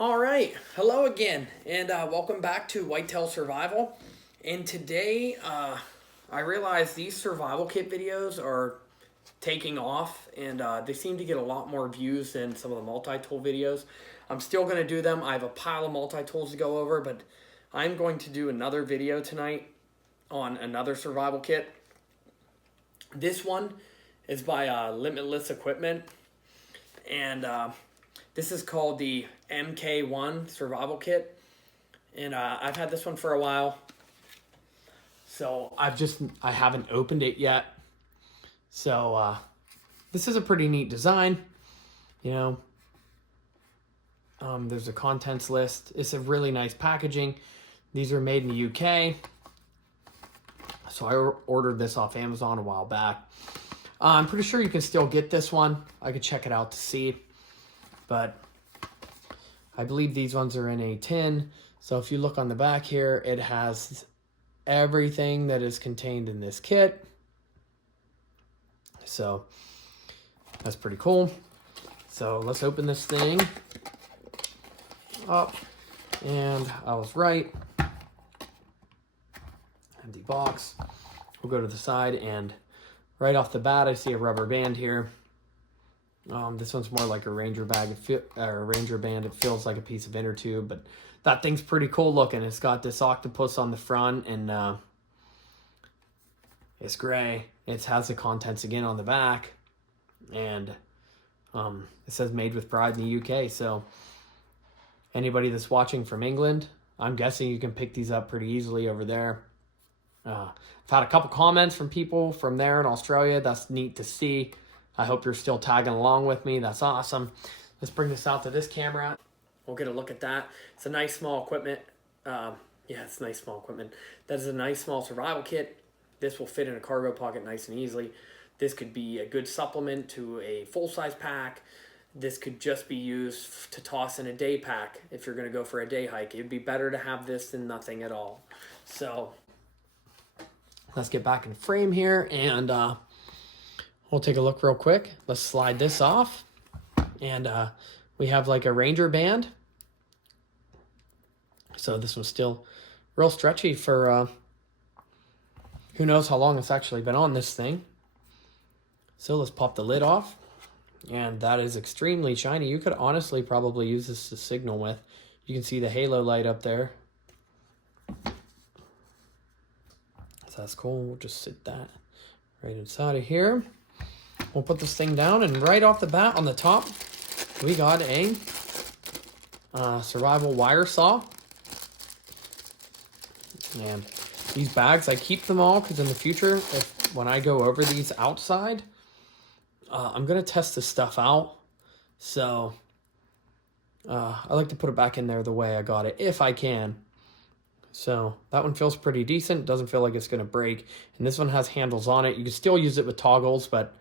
All right, hello again, and welcome back to Whitetail Survival. And today, I realize these survival kit videos are taking off, and they seem to get a lot more views than some of the multi-tool videos. I'm still going to do them. I have a pile of multi-tools to go over, but I'm going to do another video tonight on another survival kit. This one is by Limitless Equipment, and this is called the MK1 Survival Kit, and I've had this one for a while, so I haven't opened it yet. So this is a pretty neat design, you know. There's a contents list. It's a really nice packaging. These are made in the UK, so I ordered this off Amazon a while back. I'm pretty sure you can still get this one. I could check it out to see. But I believe these ones are in a tin. So if you look on the back here, it has everything that is contained in this kit. So that's pretty cool. So let's open this thing up. And I was right. Empty box. We'll go to the side, and right off the bat, I see a rubber band here. This one's more like a Ranger bag, or a Ranger band. It feels like a piece of inner tube, but that thing's pretty cool looking. It's got this octopus on the front, and it's gray. It has the contents again on the back, and it says made with pride in the UK. So anybody that's watching from England, I'm guessing you can pick these up pretty easily over there. I've had a couple comments from people from there in Australia. That's neat to see. I hope you're still tagging along with me. That's awesome. Let's bring this out to this camera. We'll get a look at that. It's a nice small equipment. Yeah, it's nice small equipment. That is a nice small survival kit. This will fit in a cargo pocket nice and easily. This could be a good supplement to a full-size pack. This could just be used to toss in a day pack if you're going to go for a day hike. It would be better to have this than nothing at all. So let's get back in frame here, and we'll take a look real quick. Let's slide this off. And we have like a Ranger band. So this one's still real stretchy for who knows how long it's actually been on this thing. So let's pop the lid off. And that is extremely shiny. You could honestly probably use this to signal with. You can see the halo light up there. So that's cool. We'll just sit that right inside of here. We'll put this thing down, and right off the bat on the top, we got a survival wire saw. And these bags, I keep them all because in the future, when I go over these outside, I'm going to test this stuff out. So I like to put it back in there the way I got it, if I can. So that one feels pretty decent. Doesn't feel like it's going to break. And this one has handles on it. You can still use it with toggles, but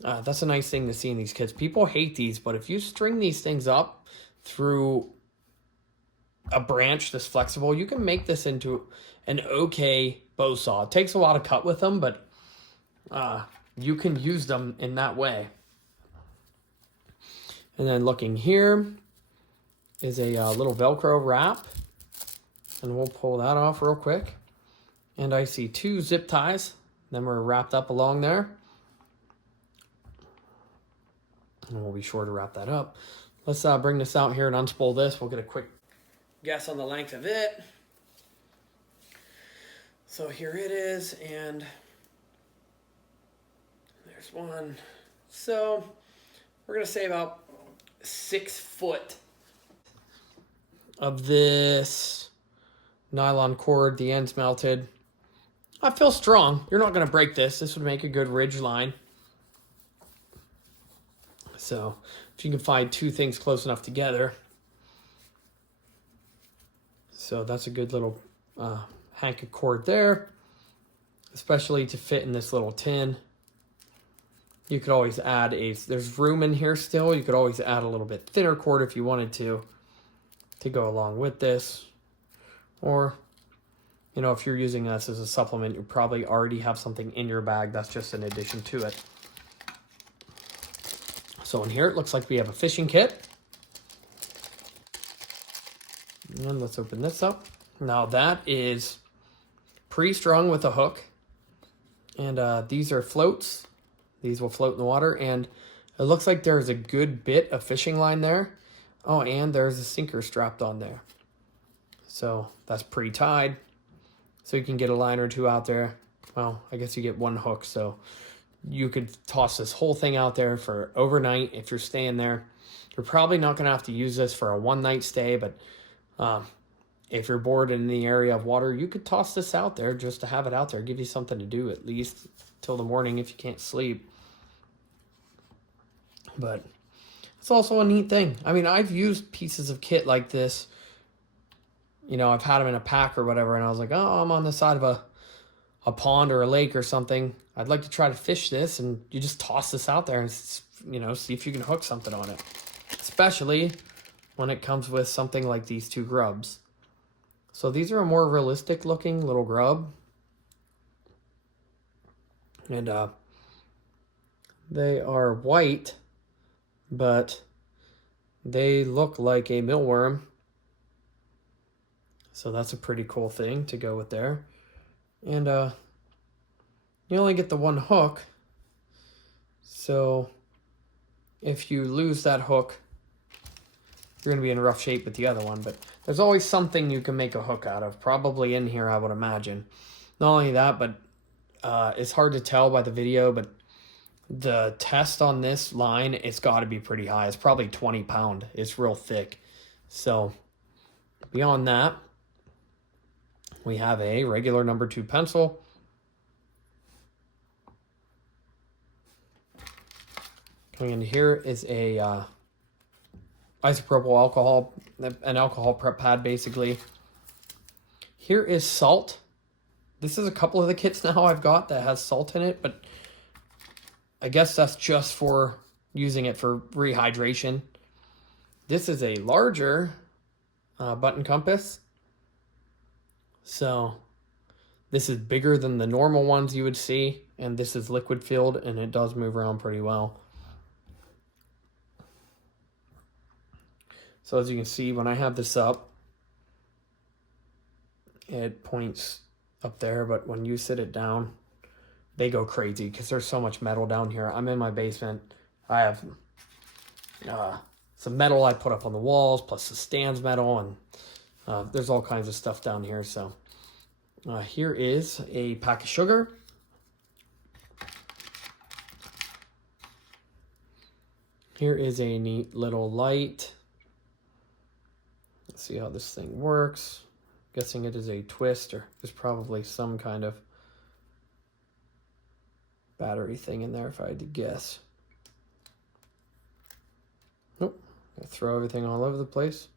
that's a nice thing to see in these kits. People hate these, but if you string these things up through a branch that's flexible, you can make this into an okay bow saw. It takes a lot of cut with them, but you can use them in that way. And then looking here is a little Velcro wrap. And we'll pull that off real quick. And I see 2 zip ties. Then we're wrapped up along there. And we'll be sure to wrap that up. Let's bring this out here and unspool this. We'll get a quick guess on the length of it. So here it is, and there's one. So we're gonna say about 6 foot of this nylon cord. The end's melted. I feel strong. You're not gonna break this. This would make a good ridge line. So if you can find 2 things close enough together. So that's a good little hank of cord there, especially to fit in this little tin. You could always add there's room in here still. You could always add a little bit thinner cord if you wanted to go along with this. Or, you know, if you're using this as a supplement, you probably already have something in your bag that's just an addition to it. So in here, it looks like we have a fishing kit. And let's open this up. Now that is pre-strung with a hook. And these are floats. These will float in the water. And it looks like there's a good bit of fishing line there. Oh, and there's a sinker strapped on there. So that's pre-tied. So you can get a line or two out there. Well, I guess you get one hook. So you could toss this whole thing out there for overnight if you're staying there. You're probably not going to have to use this for a one-night stay, but if you're bored in the area of water, you could toss this out there just to have it out there. Give you something to do at least till the morning if you can't sleep. But it's also a neat thing. I mean, I've used pieces of kit like this. You know, I've had them in a pack or whatever, and I was like, oh, I'm on the side of a pond or a lake or something. I'd like to try to fish this, and you just toss this out there and, you know, see if you can hook something on it. Especially when it comes with something like these two grubs. So these are a more realistic looking little grub. And they are white, but they look like a mealworm. So that's a pretty cool thing to go with there. And you only get the one hook. So if you lose that hook, you're going to be in rough shape with the other one. But there's always something you can make a hook out of. Probably in here, I would imagine. Not only that, but it's hard to tell by the video, but the test on this line, it's got to be pretty high. It's probably 20 pound. It's real thick. So beyond that, we have a regular number 2 pencil. Coming in here is a isopropyl alcohol, an alcohol prep pad basically. Here is salt. This is a couple of the kits now I've got that has salt in it, but I guess that's just for using it for rehydration. This is a larger button compass. So this is bigger than the normal ones you would see, and this is liquid filled, and it does move around pretty well. So as you can see, when I have this up, it points up there, but when you sit it down, they go crazy because there's so much metal down here. I'm in my basement. I have some metal I put up on the walls, plus the stands metal, and there's all kinds of stuff down here. So here is a pack of sugar. Here is a neat little light. Let's see how this thing works. Guessing it is a twist, or there's probably some kind of battery thing in there if I had to guess. Nope. I throw everything all over the place.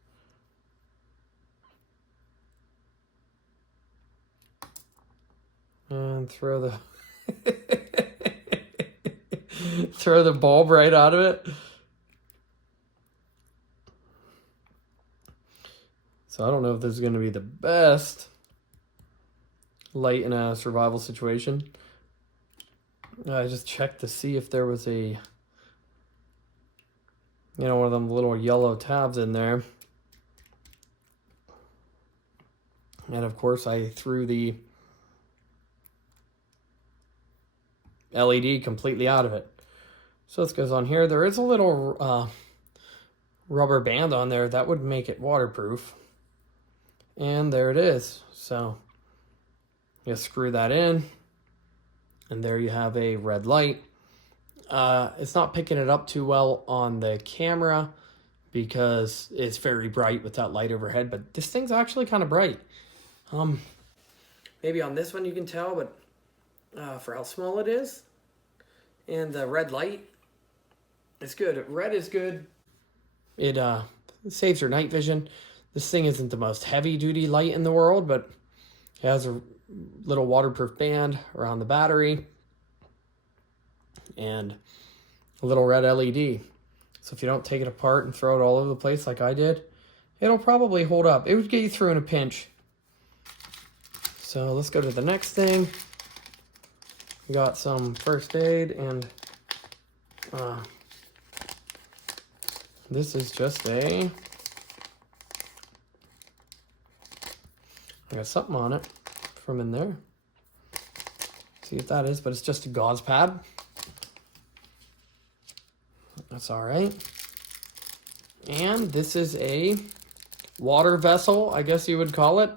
And throw the throw the bulb right out of it. So I don't know if this is going to be the best light in a survival situation. I just checked to see if there was a, one of them little yellow tabs in there. And of course I threw the LED completely out of it. So this goes on here. There is a little rubber band on there that would make it waterproof. And there it is. So you screw that in, and there you have a red light. It's not picking it up too well on the camera because it's very bright with that light overhead, but this thing's actually kind of bright. Maybe on this one you can tell, but for how small it is, and the red light, it's good. Red is good. It saves your night vision. This thing isn't the most heavy-duty light in the world, but it has a little waterproof band around the battery and a little red LED. So if you don't take it apart and throw it all over the place like I did, it'll probably hold up. It would get you through in a pinch. So let's go to the next thing. We got some first aid, and this is just a I got something on it from in there. See what that is, but it's just a gauze pad. That's all right. And this is a water vessel, I guess you would call it.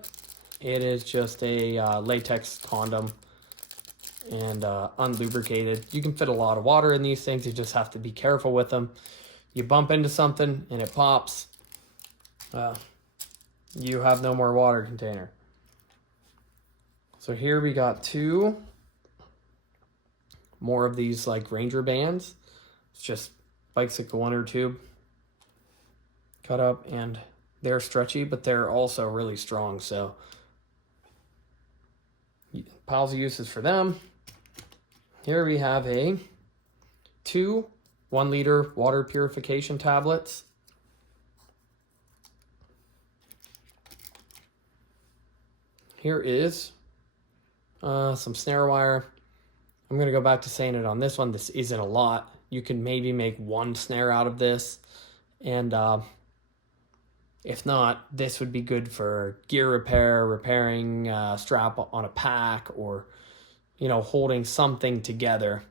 It is just a latex condom and unlubricated. You can fit a lot of water in these things. You just have to be careful with them. You bump into something and it pops. You have no more water container. So here we got 2 more of these like Ranger bands. It's just bicycle inner tube cut up, and they're stretchy, but they're also really strong. So piles of uses for them. Here we have 2 1-liter water purification tablets. Here is some snare wire. I'm going to go back to saying it on this one. This isn't a lot. You can maybe make 1 snare out of this. And if not, this would be good for gear repair, repairing strap on a pack, or, holding something together.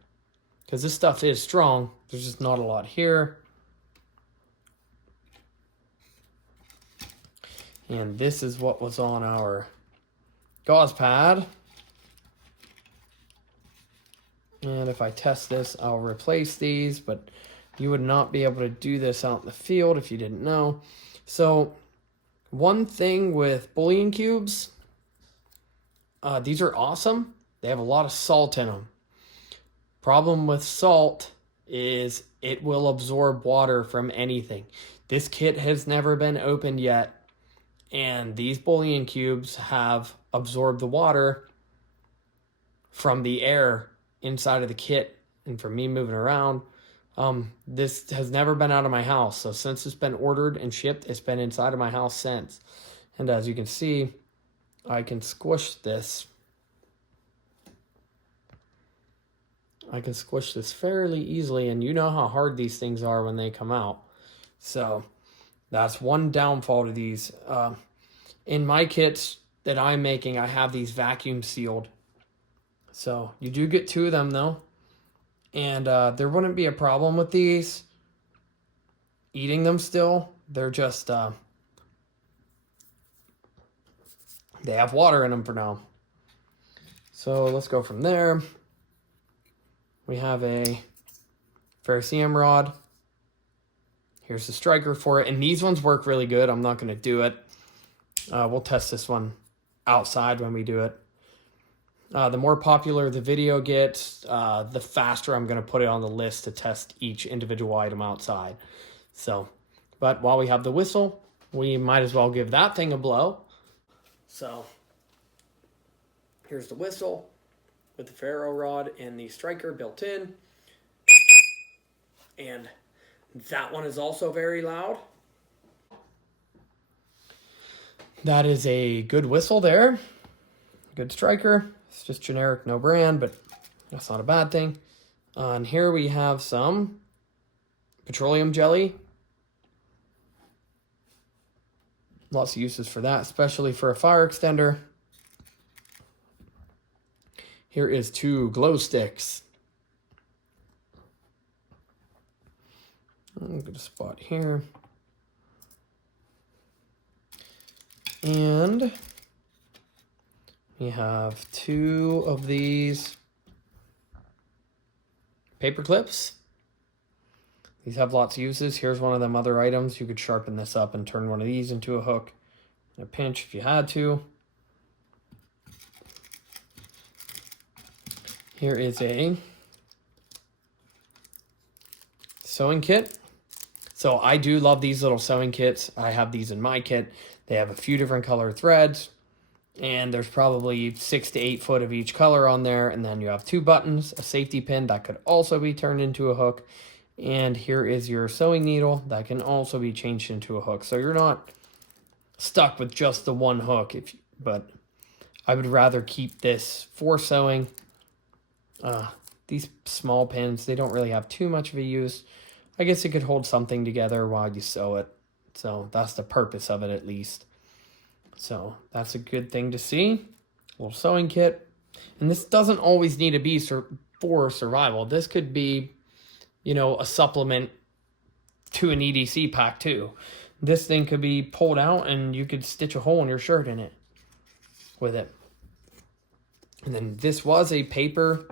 Because this stuff is strong. There's just not a lot here. And this is what was on our gauze pad. And if I test this, I'll replace these, but you would not be able to do this out in the field if you didn't know. So one thing with bullion cubes, these are awesome. They have a lot of salt in them. Problem with salt is it will absorb water from anything. This kit has never been opened yet, and these bullion cubes have absorbed the water from the air inside of the kit and from me moving around. This has never been out of my house. So since it's been ordered and shipped, it's been inside of my house since. And as you can see, I can squish this. I can squish this fairly easily, and you know how hard these things are when they come out. So that's one downfall to these. In my kits that I'm making, I have these vacuum sealed. So you do get 2 of them though. And there wouldn't be a problem with these eating them still. They're just, they have water in them for now. So let's go from there. We have a ferrocerium rod. Here's the striker for it. And these ones work really good. I'm not going to do it. We'll test this one outside when we do it. The more popular the video gets, the faster I'm going to put it on the list to test each individual item outside. So, but while we have the whistle, we might as well give that thing a blow. So, here's the whistle with the ferro rod and the striker built in. And that one is also very loud. That is a good whistle there. Good striker. It's just generic, no brand, but that's not a bad thing. And here we have some petroleum jelly. Lots of uses for that, especially for a fire extender. Here is 2 glow sticks. I'll get a spot here. And we have 2 of these paper clips. These have lots of uses. Here's one of them other items. You could sharpen this up and turn one of these into a hook and a pinch if you had to. Here is a sewing kit. So I do love these little sewing kits. I have these in my kit. They have a few different color threads, and there's probably 6 to 8 foot of each color on there. And then you have 2 buttons, a safety pin that could also be turned into a hook. And here is your sewing needle that can also be changed into a hook. So you're not stuck with just the one hook, but I would rather keep this for sewing. These small pins, they don't really have too much of a use. I guess it could hold something together while you sew it. So that's the purpose of it, at least. So that's a good thing to see. A little sewing kit. And this doesn't always need to be for survival. This could be, you know, a supplement to an EDC pack too. This thing could be pulled out and you could stitch a hole in your shirt in it with it. And then this was a paper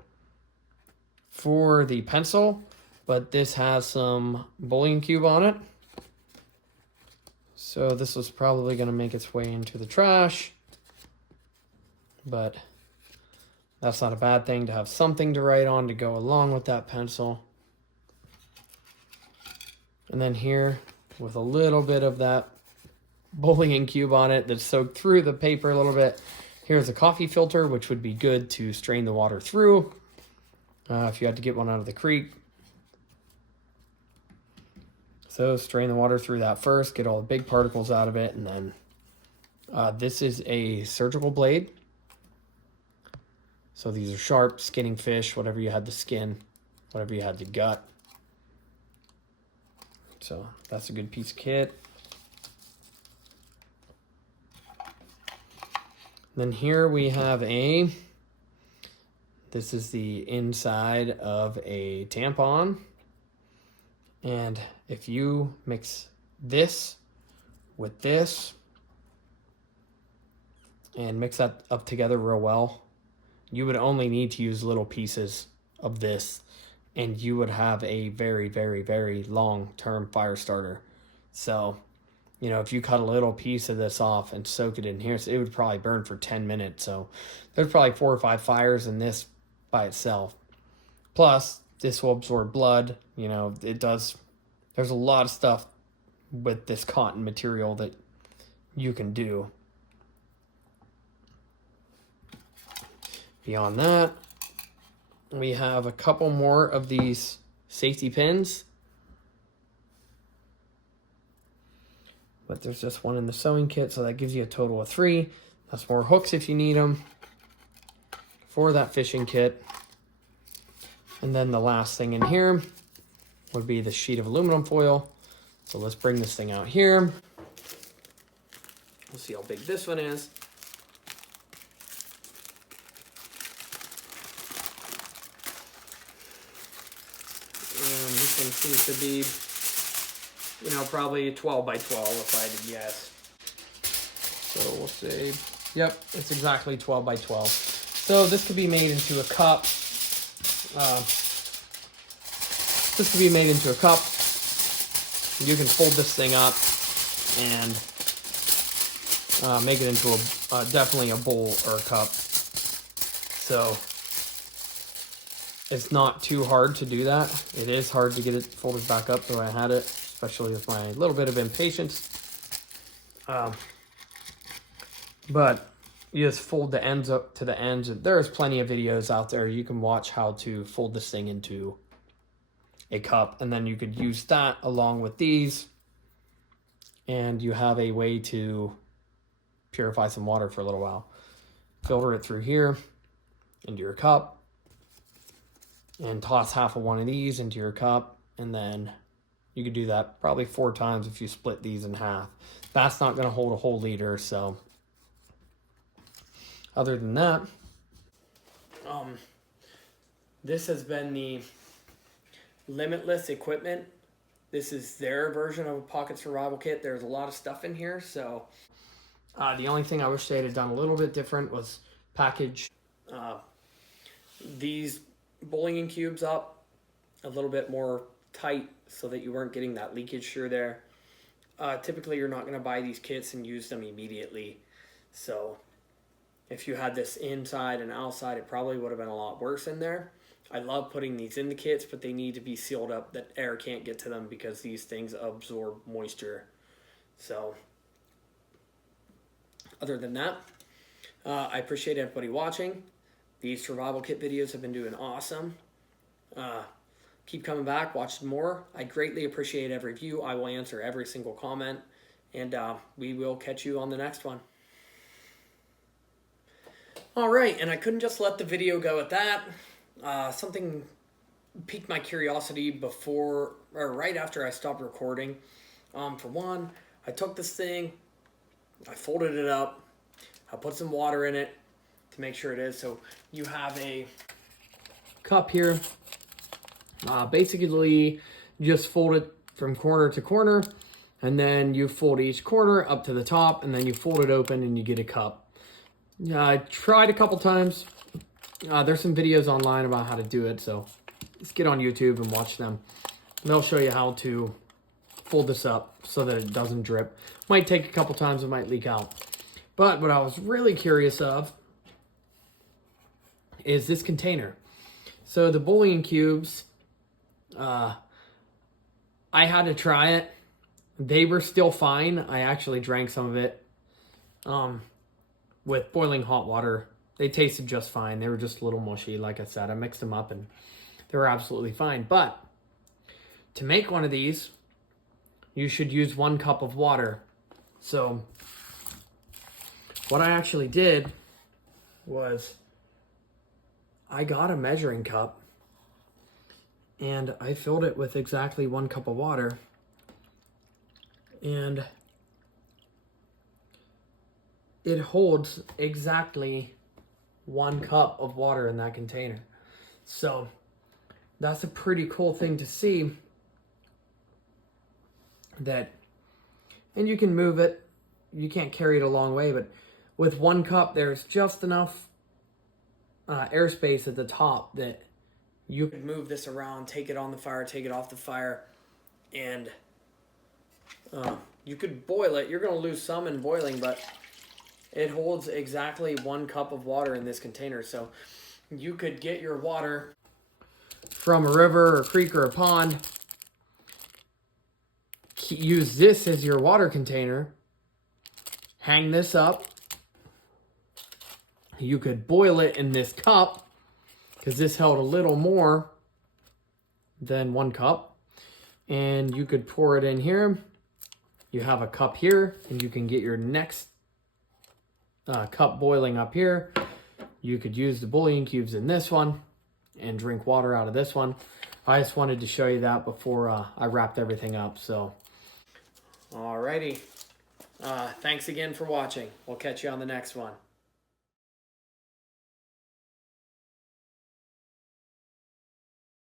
for the pencil, but this has some bowling cube on it. So this was probably going to make its way into the trash, but that's not a bad thing to have something to write on to go along with that pencil. And then here, with a little bit of that bowling cube on it that's soaked through the paper a little bit, here's a coffee filter, which would be good to strain the water through if you had to get one out of the creek. So strain the water through that first, get all the big particles out of it, and then this is a surgical blade. So these are sharp, skinning fish, whatever you had to skin, whatever you had to gut. So that's a good piece of kit. Then here we have this is the inside of a tampon. And if you mix this with this and mix that up together real well, you would only need to use little pieces of this and you would have a very, very, very long-term fire starter. So, you know, if you cut a little piece of this off and soak it in here, so it would probably burn for 10 minutes. So there's probably 4 or 5 fires in this by itself. Plus, this will absorb blood. You know, it does. There's a lot of stuff with this cotton material that you can do. Beyond that, we have a couple more of these safety pins. But there's just one in the sewing kit, so that gives you a total of 3. That's more hooks if you need them for that fishing kit. And then the last thing in here would be the sheet of aluminum foil. So let's bring this thing out here. We'll see how big this one is. And this one seems to be, you know, probably 12 by 12 if I had to guess. So we'll see. Yep, it's exactly 12 by 12. So this could be made into a cup. This could be made into a cup. You can fold this thing up and make it into definitely a bowl or a cup. So it's not too hard to do that. It is hard to get it folded back up the way I had it, especially with my little bit of impatience. But you just fold the ends up to the ends. There's plenty of videos out there. You can watch how to fold this thing into a cup, and then you could use that along with these, and you have a way to purify some water for a little while. Filter it through here into your cup, and toss half of one of these into your cup, and then you could do that probably 4 times if you split these in half. That's not going to hold a whole liter, so other than that, this has been the Limitless equipment. This is their version of a pocket survival kit. There's a lot of stuff in here, so the only thing I wish they had done a little bit different was package these bowling cubes up a little bit more tight so that you weren't getting that leakage through there. Typically, you're not going to buy these kits and use them immediately, so if you had this inside and outside, it probably would have been a lot worse in there. I love putting these in the kits, but they need to be sealed up that air can't get to them because these things absorb moisture. So, other than that, I appreciate everybody watching. These survival kit videos have been doing awesome. Keep coming back, watch more. I greatly appreciate every view. I will answer every single comment, and we will catch you on the next one. All right, and I couldn't just let the video go at that. Something piqued my curiosity before or right after I stopped recording. For one, I took this thing I folded it up. I put some water in it to make sure it is. So you have a cup here. Basically, you just fold it from corner to corner, and then you fold each corner up to the top, and then you fold it open and you get a cup. I tried a couple times. There's some videos online about how to do it, so just get on YouTube and watch them. They'll show you how to fold this up so that it doesn't drip. Might take a couple times, it might leak out. But what I was really curious of is this container. So the bouillon cubes, I had to try it. They were still fine. I actually drank some of it with boiling hot water. They tasted just fine. They were just a little mushy, like I said. I mixed them up and they were absolutely fine. But to make one of these, you should use 1 cup of water. So what I actually did was I got a measuring cup and I filled it with exactly 1 cup of water. And it holds exactly 1 cup of water in that container. So that's a pretty cool thing to see. And you can move it. You can't carry it a long way, but with 1 cup, there's just enough airspace at the top that you can move this around, take it on the fire, take it off the fire, and you could boil it. You're going to lose some in boiling, but it holds exactly 1 cup of water in this container. So you could get your water from a river or creek or a pond, use this as your water container, hang this up. You could boil it in this cup because this held a little more than 1 cup. And you could pour it in here. You have a cup here, and you can get your next cup boiling up here. You could use the bouillon cubes in this one and drink water out of this one. I just wanted to show you that before I wrapped everything up. So, alrighty. Thanks again for watching. We'll catch you on the next one.